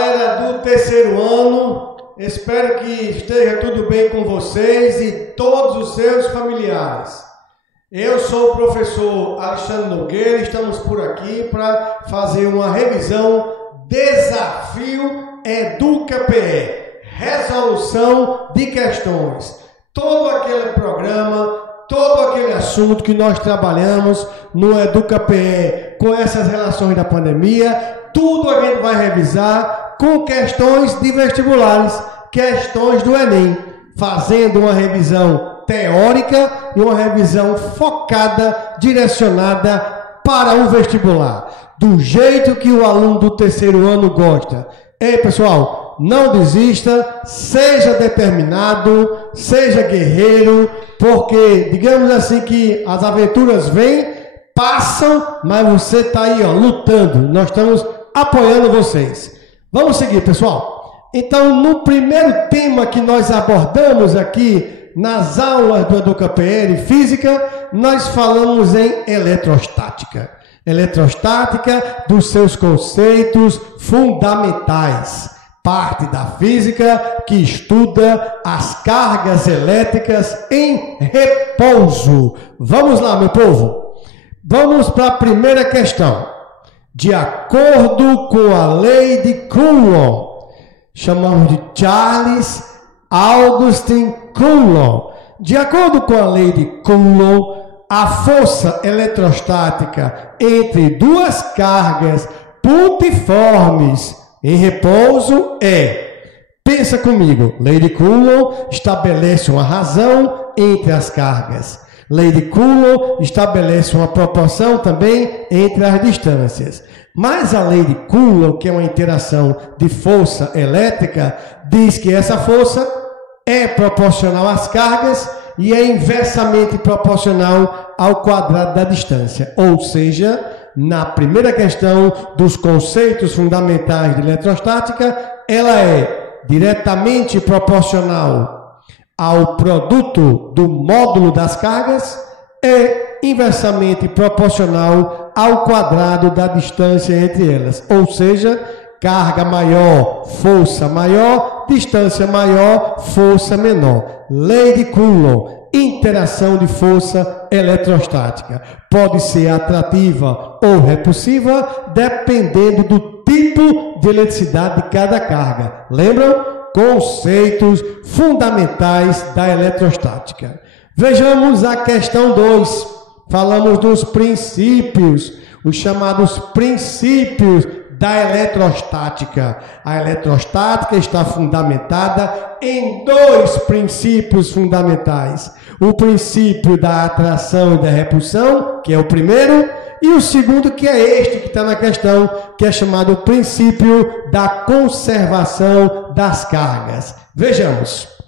galera do terceiro ano, espero que esteja tudo bem com vocês e todos os seus familiares. Eu sou o professor Alexandre Nogueira e estamos por aqui para fazer uma revisão Desafio EducaPE, resolução de questões. Todo aquele programa, todo aquele assunto que nós trabalhamos no EducaPE com essas relações da pandemia, tudo a gente vai revisar com questões de vestibulares, questões do Enem, fazendo uma revisão teórica e uma revisão focada, direcionada para o vestibular, do jeito que o aluno do terceiro ano gosta. Ei, pessoal, não desista, seja determinado, seja guerreiro, porque, digamos assim, que as aventuras vêm, passam, mas você está aí, ó, lutando. Nós estamos apoiando vocês. Vamos seguir, pessoal. Então, no primeiro tema que nós abordamos aqui nas aulas do EducaPE de Física, nós falamos em eletrostática. Eletrostática dos seus conceitos fundamentais. Parte da física que estuda as cargas elétricas em repouso. Vamos lá, meu povo. Vamos para a primeira questão. De acordo com a lei de Coulomb, chamamos de Charles Augustin Coulomb. De acordo com a lei de Coulomb, a força eletrostática entre duas cargas pontiformes em repouso pensa comigo, lei de Coulomb estabelece uma razão entre as cargas. Lei de Coulomb estabelece uma proporção também entre as distâncias. Mas a lei de Coulomb, que é uma interação de força elétrica, diz que essa força é proporcional às cargas e é inversamente proporcional ao quadrado da distância. Ou seja, na primeira questão dos conceitos fundamentais de eletrostática, ela é diretamente proporcional ao produto do módulo das cargas é inversamente proporcional ao quadrado da distância entre elas. Ou seja, carga maior, força maior, distância maior, força menor. Lei de Coulomb, interação de força eletrostática. Pode ser atrativa ou repulsiva, dependendo do tipo de eletricidade de cada carga. Lembram? Conceitos fundamentais da eletrostática. Vejamos a questão 2. Falamos dos princípios, os chamados princípios da eletrostática. A eletrostática está fundamentada em dois princípios fundamentais. O princípio da atração e da repulsão, que é o primeiro, e o segundo, que é este que está na questão, que é chamado princípio da conservação das cargas. Vejamos.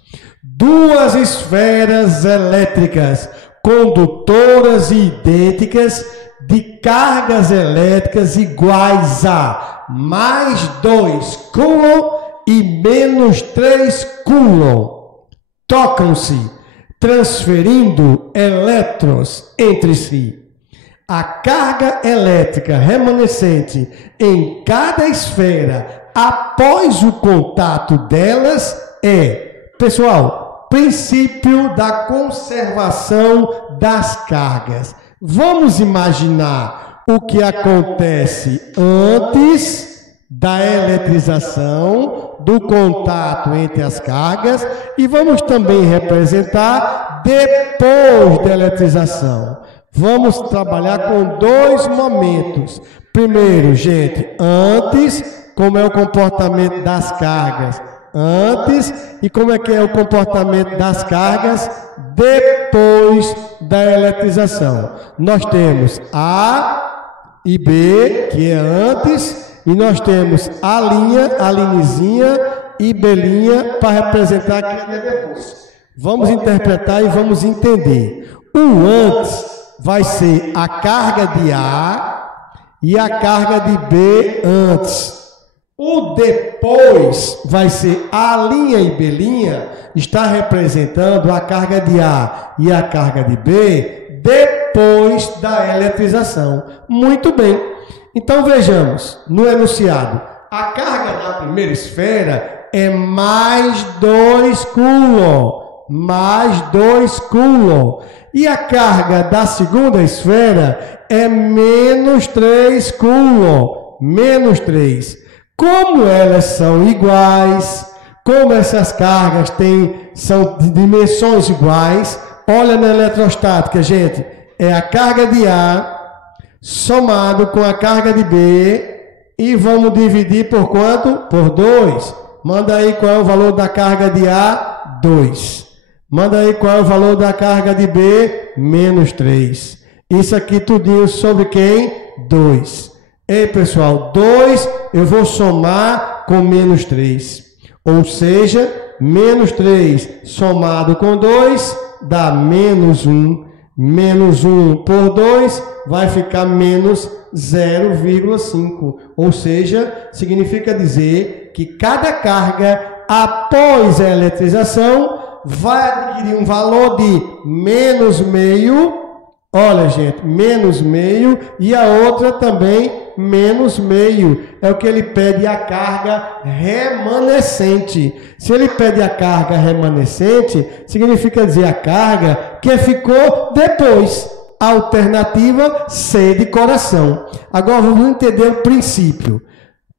Duas esferas elétricas condutoras e idênticas de cargas elétricas iguais a mais 2 Coulomb e menos 3 Coulomb tocam-se, transferindo elétrons entre si. A carga elétrica remanescente em cada esfera após o contato delas pessoal, princípio da conservação das cargas. Vamos imaginar o que acontece antes da eletrização, do contato entre as cargas, e vamos também representar depois da eletrização. Vamos trabalhar com dois momentos. Primeiro, gente, antes, como é o comportamento das cargas antes e como é que é o comportamento das cargas depois da eletrização. Nós temos A e B, que é antes, e nós temos a linezinha e B' para representar que é depois. Vamos interpretar e vamos entender. O antes vai ser a carga de A e a carga de B antes. O depois vai ser A' e B', está representando a carga de A e a carga de B depois da eletrização. Muito bem. Então vejamos, no enunciado, A carga da primeira esfera é mais 2 coulomb. Mais 2 coulomb. E a carga da segunda esfera é menos 3 coulomb. Menos 3. Como elas são iguais, como essas cargas são de dimensões iguais, olha na eletrostática, gente, é a carga de A somado com a carga de B e vamos dividir por quanto? Por 2. Manda aí qual é o valor da carga de A? 2. Manda aí qual é o valor da carga de B? Menos 3. Isso aqui tudinho sobre quem? 2. Ei, pessoal, 2 eu vou somar com menos 3. Ou seja, menos 3 somado com 2 dá menos 1. Menos 1 por 2 vai ficar menos 0,5. Ou seja, significa dizer que cada carga, após a eletrização, vai adquirir um valor de menos meio. Olha, gente, menos meio, e a outra também menos meio. É o que ele pede a carga remanescente. Se ele pede a carga remanescente, significa dizer a carga que ficou depois. Alternativa C de coração. Agora vamos entender o princípio.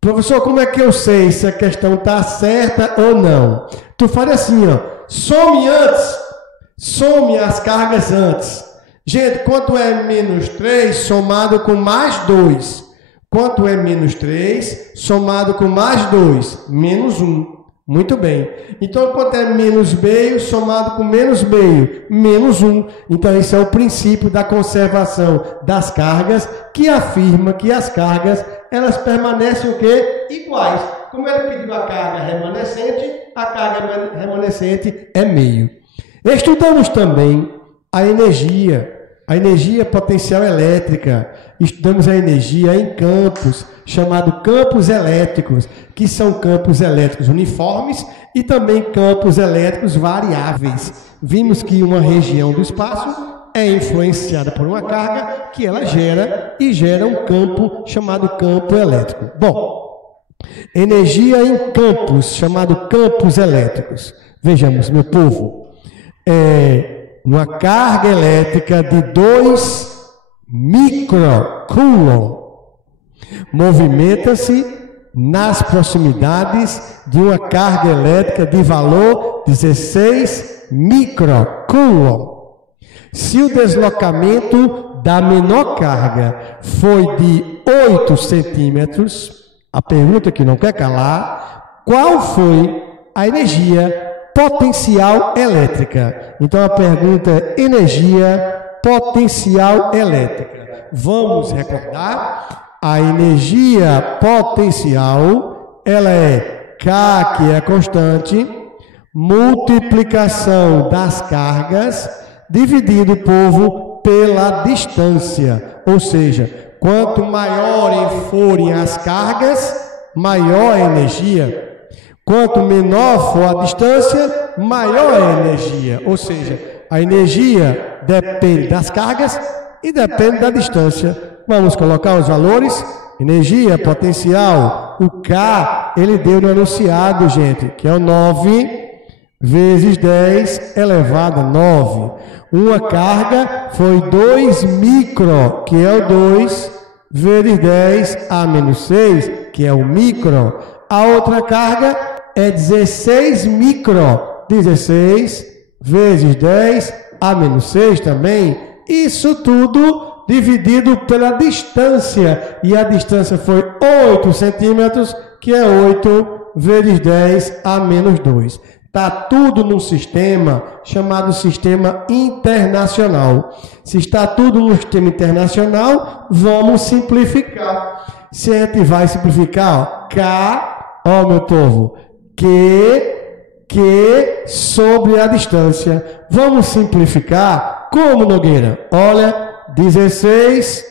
Professor, como é que eu sei se a questão está certa ou não? Tu faz assim, ó, some antes, some as cargas antes. Gente, quanto é menos 3 somado com mais 2? Quanto é menos 3 somado com mais 2? Menos 1. Muito bem. Então, quanto é menos meio somado com menos meio? Menos 1. Então, esse é o princípio da conservação das cargas, que afirma que as cargas, elas permanecem o quê? Iguais. Como ele pediu a carga remanescente, a carga remanescente é meio. Estudamos também a energia potencial elétrica. Estudamos a energia em campos, chamado campos elétricos, que são campos elétricos uniformes e também campos elétricos variáveis. Vimos que uma região do espaço é influenciada por uma carga que ela gera e gera um campo chamado campo elétrico. Bom, energia em campos, chamado campos elétricos. Vejamos, meu povo, uma carga elétrica de 2 microcoulomb movimenta-se nas proximidades de uma carga elétrica de valor 16 microcoulomb. Se o deslocamento da menor carga foi de 8 centímetros, a pergunta que não quer calar, qual foi a energia potencial elétrica? Então a pergunta é energia potencial elétrica. Vamos recordar, a energia potencial, ela é K, que é a constante, multiplicação das cargas, dividido, povo, pela distância. Ou seja, quanto maiores forem as cargas, maior a energia. Quanto menor for a distância, maior a energia. Ou seja, a energia depende das cargas e depende da distância. Vamos colocar os valores. Energia potencial, o K, ele deu no enunciado, gente, que é o 9 vezes 10 elevado a 9. Uma carga foi 2 micro, que é o 2, vezes 10 a menos 6, que é o micro. A outra carga é 16 micro, 16 vezes 10 a menos 6 também. Isso tudo dividido pela distância. E a distância foi 8 centímetros, que é 8 vezes 10 a menos 2. Está tudo num sistema chamado sistema internacional. Se está tudo no sistema internacional, vamos simplificar. Se a gente vai simplificar, ó, K, ó meu povo, Q sobre a distância. Vamos simplificar como, Nogueira? Olha, 16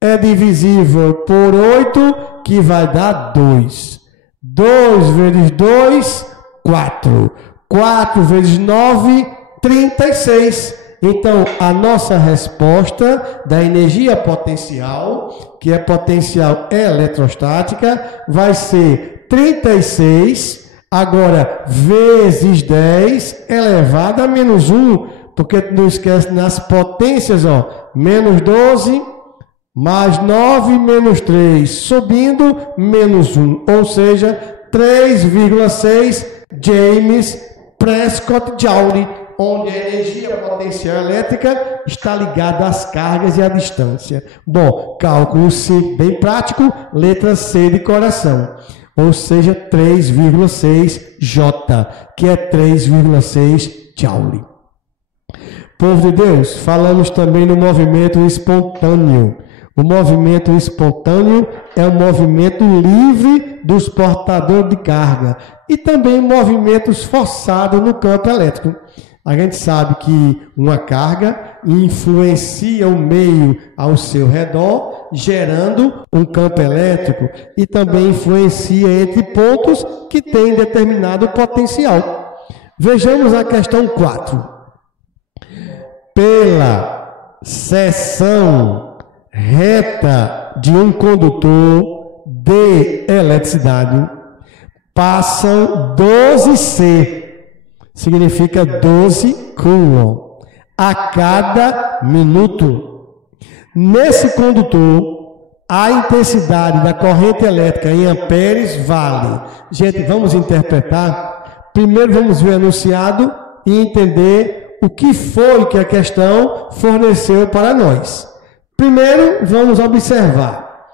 é divisível por 8, que vai dar 2. 2 vezes 2, 4. 4 vezes 9, 36. Então, a nossa resposta da energia potencial, que é potencial eletrostática, vai ser 36, agora vezes 10 elevado a menos 1, porque tu não esquece nas potências, ó, menos 12, mais 9, menos 3, subindo, menos 1, ou seja, 3,6 James Prescott Joule, onde a energia potencial elétrica está ligada às cargas e à distância. Bom, cálculo C, bem prático, letra C de coração, ou seja, 3,6 J, que é 3,6 Joule. Povo de Deus, falamos também no movimento espontâneo. O movimento espontâneo é o movimento livre dos portadores de carga e também movimentos forçados no campo elétrico. A gente sabe que uma carga influencia o meio ao seu redor, gerando um campo elétrico e também influencia entre pontos que têm determinado potencial. Vejamos a questão 4. Pela seção reta de um condutor de eletricidade, passam 12 C, significa 12 coulomb, a cada minuto. Nesse condutor, a intensidade da corrente elétrica em amperes vale. Gente, vamos interpretar. Primeiro vamos ver o enunciado e entender o que foi que a questão forneceu para nós. Primeiro, vamos observar.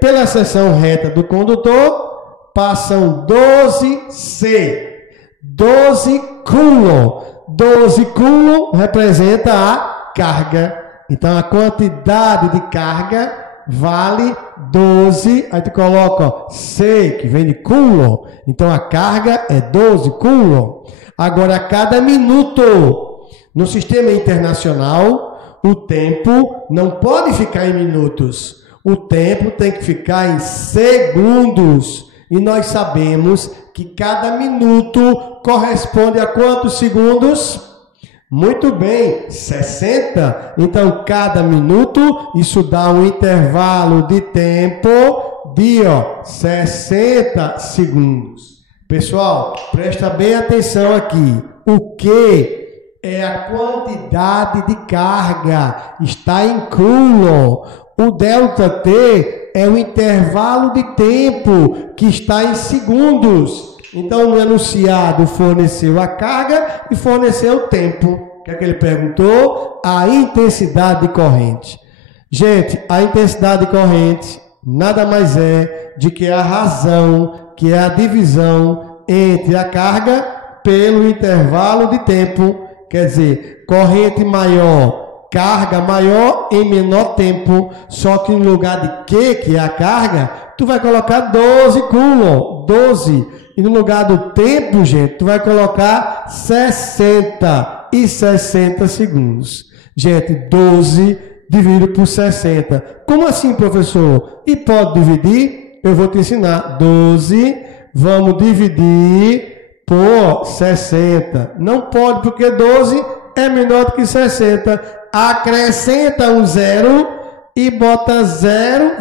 Pela seção reta do condutor, passam 12 C, 12 coulomb. 12 coulomb representa a carga. Então, a quantidade de carga vale 12. Aí tu coloca ó, C, que vem de coulomb. Então, a carga é 12 coulomb. Agora, a cada minuto, no sistema internacional, o tempo não pode ficar em minutos. O tempo tem que ficar em segundos. E nós sabemos que cada minuto corresponde a quantos segundos? Muito bem, 60. Então, cada minuto, isso dá um intervalo de tempo de 60 segundos. Pessoal, presta bem atenção aqui. O que é a quantidade de carga? Está em coulomb. O ΔT é o intervalo de tempo que está em segundos. Então, o enunciado forneceu a carga e forneceu o tempo. O que é que ele perguntou? A intensidade de corrente. Gente, a intensidade de corrente nada mais é de que a razão, que é a divisão entre a carga pelo intervalo de tempo. Quer dizer, corrente maior, carga maior em menor tempo, só que no lugar de Q, que é a carga, tu vai colocar 12 coulomb, 12. E no lugar do tempo, gente, tu vai colocar 60 e 60 segundos. Gente, 12 dividido por 60. Como assim, professor? E pode dividir? Eu vou te ensinar. 12, vamos dividir por 60. Não pode, porque 12 é menor do que 60. Acrescenta um zero e bota 0,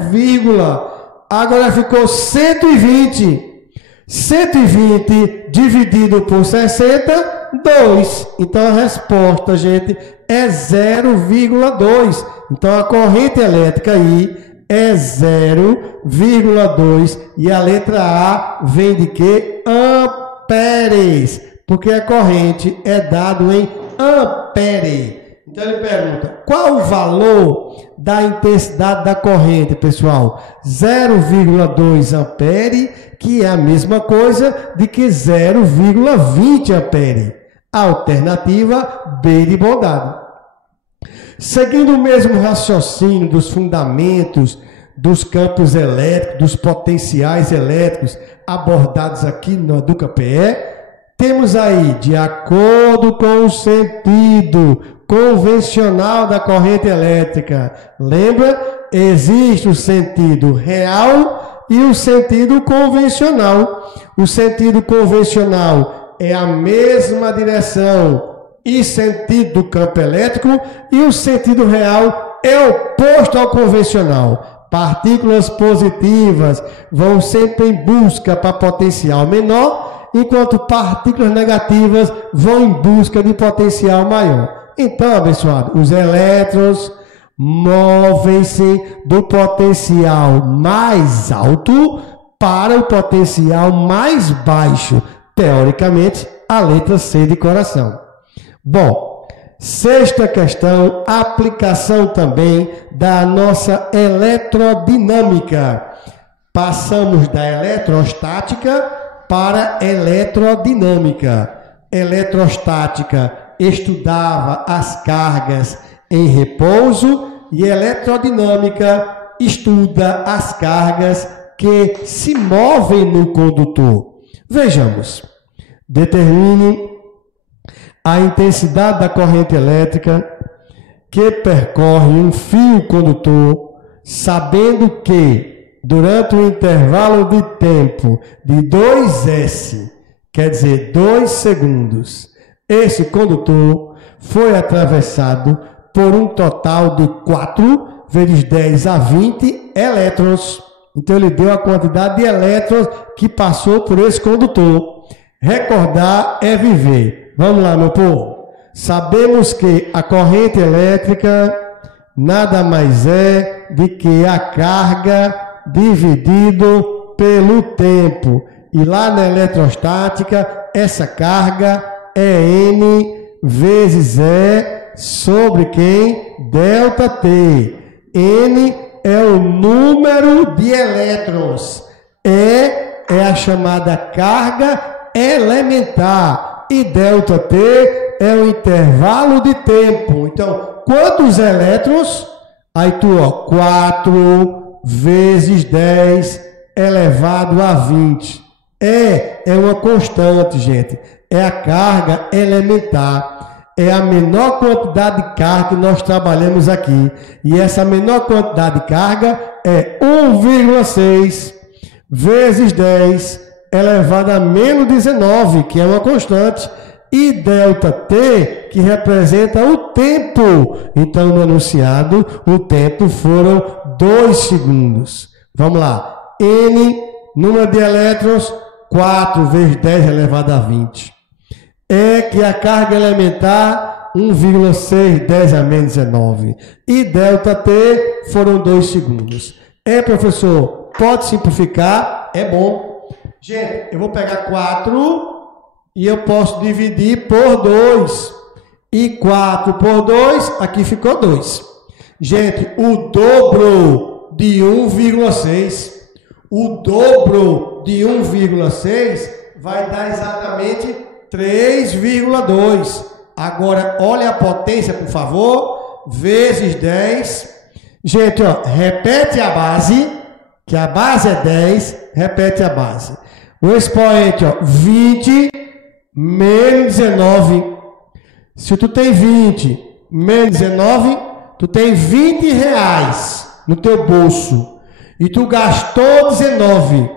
agora ficou 120. 120 dividido por 60, 2. Então a resposta, gente, é 0,2. Então a corrente elétrica aí é 0,2. E a letra A vem de quê? Amperes. Porque a corrente é dado em ampere. Então ele pergunta, qual o valor da intensidade da corrente, pessoal? 0,2 ampere, que é a mesma coisa de que 0,20 ampere. Alternativa B de bondade. Seguindo o mesmo raciocínio dos fundamentos dos campos elétricos, dos potenciais elétricos abordados aqui no EducaPE, temos aí, de acordo com o sentido convencional da corrente elétrica. Lembra? Existe o sentido real e o sentido convencional. O sentido convencional é a mesma direção e sentido do campo elétrico, e o sentido real é oposto ao convencional. partículas positivas vão sempre em busca para potencial menor, enquanto partículas negativas vão em busca de potencial maior. Então, abençoado, os elétrons movem-se do potencial mais alto para o potencial mais baixo. Teoricamente, a letra C de coração. Bom, sexta questão, aplicação também da nossa eletrodinâmica. Passamos da eletrostática para eletrodinâmica. Eletrostática estudava as cargas em repouso e eletrodinâmica estuda as cargas que se movem no condutor. Vejamos. Determine a intensidade da corrente elétrica que percorre um fio condutor, sabendo que, durante um intervalo de tempo de 2S, quer dizer, 2 segundos, esse condutor foi atravessado por um total de 4 vezes 10 a 20 elétrons. Então, ele deu a quantidade de elétrons que passou por esse condutor. Recordar é viver. Vamos lá, meu povo. Sabemos que a corrente elétrica nada mais é do que a carga dividido pelo tempo. E lá na eletrostática, essa carga é N vezes E sobre quem? Delta T. N é o número de elétrons. E é a chamada carga elementar. E delta T é o intervalo de tempo. Então, quantos elétrons? Aí tu, 4 vezes 10 elevado a 20. É uma constante, gente. É a carga elementar. É a menor quantidade de carga que nós trabalhamos aqui. E essa menor quantidade de carga é 1,6 vezes 10 elevado a menos 19, que é uma constante. E delta T, que representa o tempo. Então, no enunciado, o tempo foram 2 segundos. Vamos lá. N, número de elétrons, 4 vezes 10 elevado a 20. É que a carga elementar, 1,6, 10 a menos 19. E delta T foram 2 segundos. Professor, pode simplificar? É bom. Gente, eu vou pegar 4 e eu posso dividir por 2. E 4 por 2, aqui ficou 2. Gente, o dobro de 1,6. O dobro de 1,6 vai dar exatamente 3,2. Agora, olha a potência, por favor. Vezes 10. Gente, repete a base, que a base é 10. Repete a base. O expoente, 20 menos 19. Se tu tem 20 menos 19, tu tem 20 reais no teu bolso. E tu gastou 19.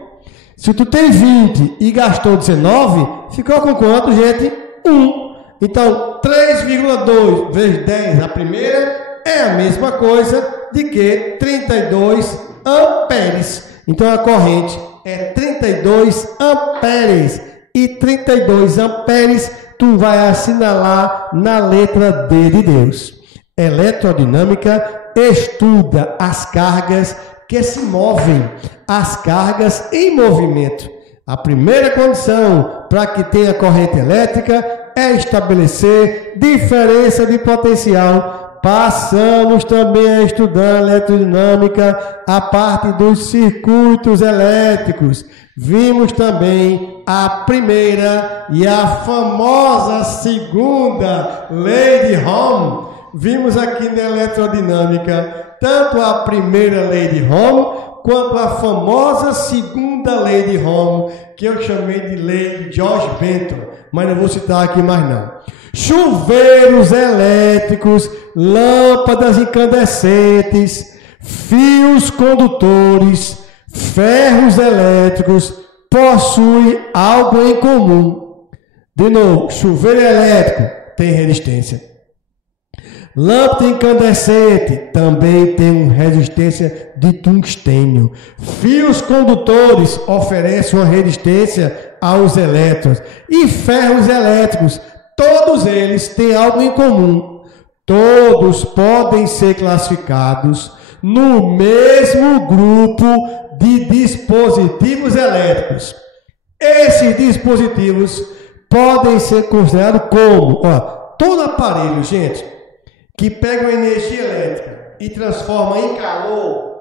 Se tu tem 20 e gastou 19, ficou com quanto, gente? 1. Então, 3,2 vezes 10 a primeira é a mesma coisa de que 32 amperes. Então, a corrente é 32 amperes. E 32 amperes tu vai assinalar na letra D de Deus. Eletrodinâmica estuda as cargas que se movem, as cargas em movimento. A primeira condição para que tenha corrente elétrica é estabelecer diferença de potencial. Passamos também a estudar eletrodinâmica, a parte dos circuitos elétricos. Vimos também a primeira e a famosa segunda lei de Ohm. Vimos aqui na eletrodinâmica tanto a primeira lei de Ohm quanto a famosa segunda lei de Ohm, que eu chamei de lei de George Benton, mas não vou citar aqui mais não. Chuveiros elétricos, lâmpadas incandescentes, fios condutores, ferros elétricos possuem algo em comum. De novo, chuveiro elétrico tem resistência. Lâmpada incandescente também tem uma resistência de tungstênio. Fios condutores oferecem uma resistência aos elétrons. E ferros elétricos, todos eles têm algo em comum. Todos podem ser classificados no mesmo grupo de dispositivos elétricos. Esses dispositivos podem ser considerados como, todo aparelho, gente, que pega uma energia elétrica e transforma em calor,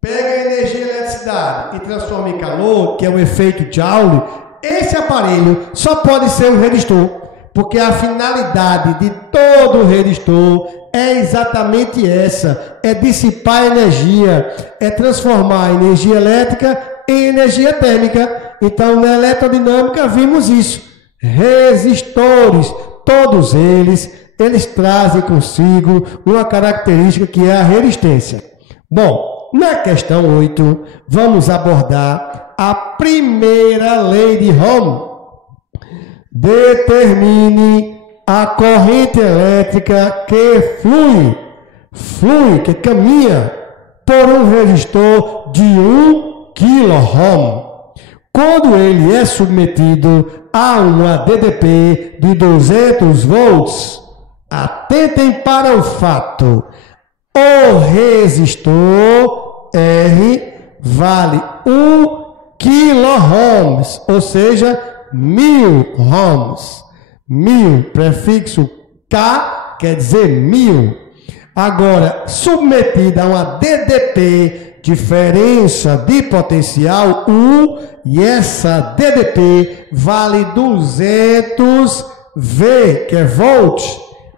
pega a energia de eletricidade e transforma em calor, que é o efeito Joule, esse aparelho só pode ser um resistor, porque a finalidade de todo resistor é exatamente essa, é dissipar energia, é transformar a energia elétrica em energia térmica. Então, na eletrodinâmica vimos isso. Resistores, todos eles trazem consigo uma característica que é a resistência. Bom, na questão 8, vamos abordar a primeira lei de Ohm. Determine a corrente elétrica que que caminha por um resistor de 1 kΩ. Quando ele é submetido a uma DDP de 200 volts, atentem para o fato: o resistor R vale 1 kΩ, ou seja, 1000 ohms. 1000, prefixo K, quer dizer 1000. Agora, submetida a uma DDP, diferença de potencial 1, e essa DDP vale 200 V, que é volt.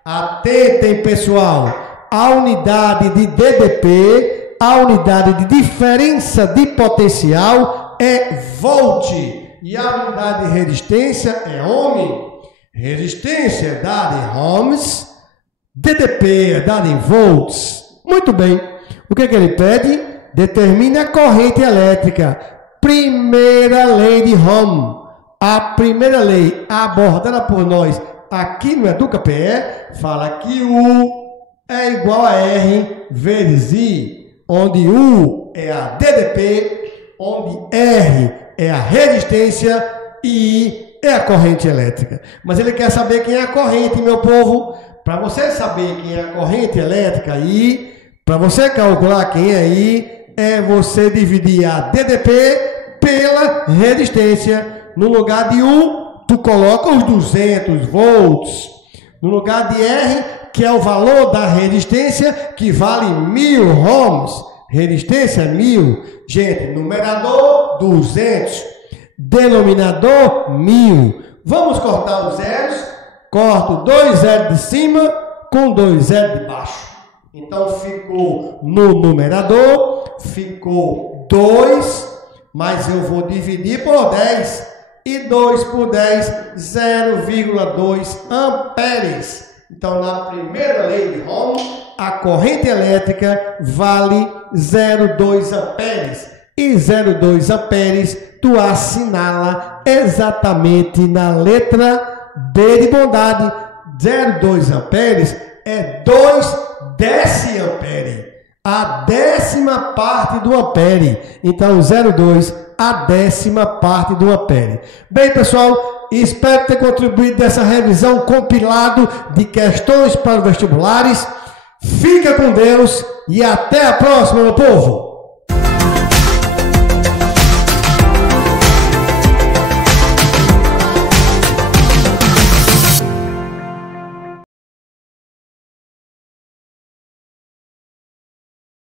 Atentem, pessoal, a unidade de DDP, a unidade de diferença de potencial é volt, e a unidade de resistência é ohm. Resistência é dada em ohms, DDP é dada em volts. Muito bem. O que ele pede? Determine a corrente elétrica. Primeira lei de Ohm. A primeira lei abordada por nós aqui no EducaPE fala que U é igual a R vezes I, onde U é a DDP, onde R é a resistência e I é a corrente elétrica. Mas ele quer saber quem é a corrente, meu povo. Para você saber quem é a corrente elétrica I, para você calcular quem é I, é você dividir a DDP pela resistência. No lugar de U, tu coloca os 200 volts. No lugar de R, que é o valor da resistência, que vale 1000 ohms. Resistência 1000. Gente, numerador 200. Denominador 1000. Vamos cortar os zeros. Corto 2 zeros de cima com 2 zeros de baixo. Então ficou no numerador, ficou 2, mas eu vou dividir por 10. E 2 por 10, 0,2 amperes. Então, na primeira lei de Ohm, a corrente elétrica vale 0,2 amperes. E 0,2 amperes tu assinala exatamente na letra B de bondade. 0,2 amperes é 2 deciampere. A décima parte do ampere. Então, 0,2 a décima parte do ampere. Bem, pessoal, espero ter contribuído dessa revisão compilado de questões para vestibulares. Fica com Deus e até a próxima, meu povo!